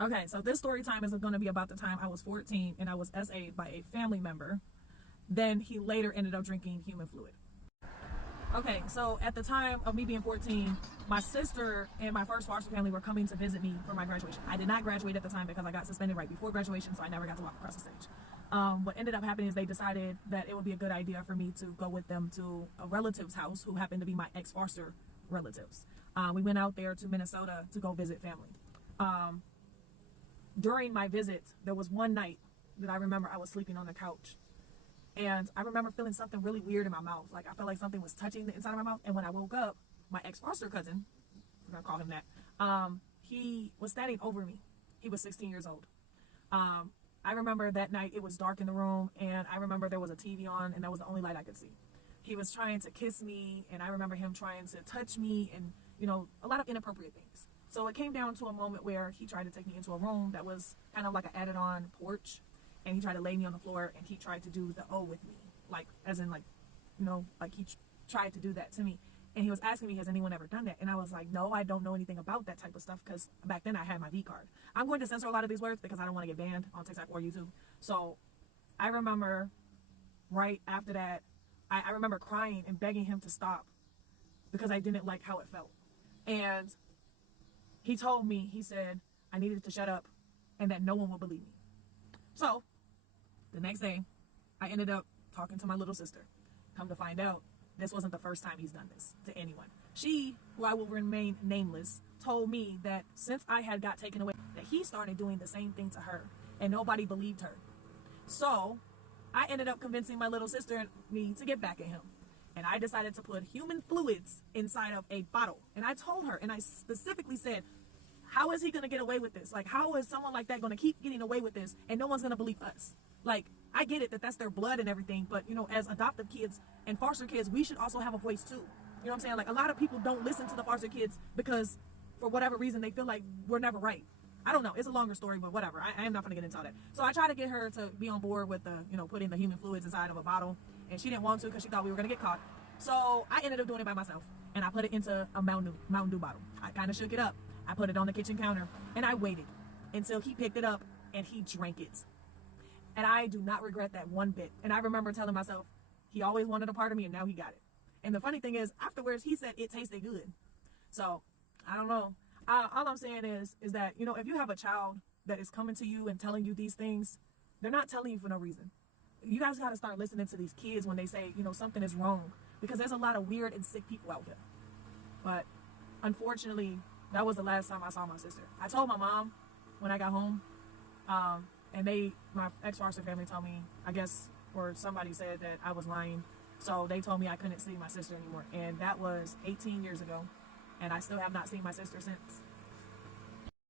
Okay, so this story time is going to be about the time I was 14 and I was SA'd by a family member. Then he later ended up drinking human fluid. Okay, so at the time of me being 14, my sister and my first foster family were coming to visit me for my graduation. I did not graduate at the time because I got suspended right before graduation, so I never got to walk across the stage. What ended up happening is they decided that it would be a good idea for me to go with them to a relative's house who happened to be my ex-foster relatives. We went out there to Minnesota to go visit family. During my visit, there was one night that I remember I was sleeping on the couch. And I remember feeling something really weird in my mouth. Like I felt like something was touching the inside of my mouth. And when I woke up, my ex-foster cousin, we're going to call him that, he was standing over me. He was 16 years old. I remember that night it was dark in the room. And I remember there was a TV on and that was the only light I could see. He was trying to kiss me. And I remember him trying to touch me and, a lot of inappropriate things. So it came down to a moment where he tried to take me into a room that was kind of like an added on porch. And he tried to lay me on the floor and he tried to do the O with me. Like, as in like he tried to do that to me. And he was asking me, has anyone ever done that? And I was like, no, I don't know anything about that type of stuff because back then I had my V card. I'm going to censor a lot of these words because I don't want to get banned on TikTok or YouTube. So I remember right after that, I remember crying and begging him to stop because I didn't like how it felt. And he told me, he said, I needed to shut up and that no one will believe me. So the next day, I ended up talking to my little sister. Come to find out, this wasn't the first time he's done this to anyone. She, who I will remain nameless, told me that since I had got taken away, that he started doing the same thing to her, and nobody believed her. So I ended up convincing my little sister and me to get back at him. And I decided to put human fluids inside of a bottle. And I told her, and I specifically said, how is he going to get away with this? Like, how is someone like that going to keep getting away with this and no one's going to believe us? Like, I get it that that's their blood and everything, but, as adoptive kids and foster kids, we should also have a voice too. You know what I'm saying? Like, a lot of people don't listen to the foster kids because for whatever reason, they feel like we're never right. I don't know. It's a longer story, but whatever. I am not going to get into all that. So I tried to get her to be on board with the, putting the human fluids inside of a bottle, and she didn't want to because she thought we were going to get caught. So I ended up doing it by myself, and I put it into a Mountain Dew bottle. I kind of shook it up. I put it on the kitchen counter and I waited until he picked it up and he drank it. And I do not regret that one bit. And I remember telling myself, he always wanted a part of me and now he got it. And the funny thing is, afterwards, he said it tasted good. So I don't know. All I'm saying is that, if you have a child that is coming to you and telling you these things, they're not telling you for no reason. You guys got to start listening to these kids when they say, something is wrong, because there's a lot of weird and sick people out here. But unfortunately, that was the last time I saw my sister. I told my mom when I got home, and my ex-foster family told me, I guess, or somebody said that I was lying. So they told me I couldn't see my sister anymore. And that was 18 years ago. And I still have not seen my sister since.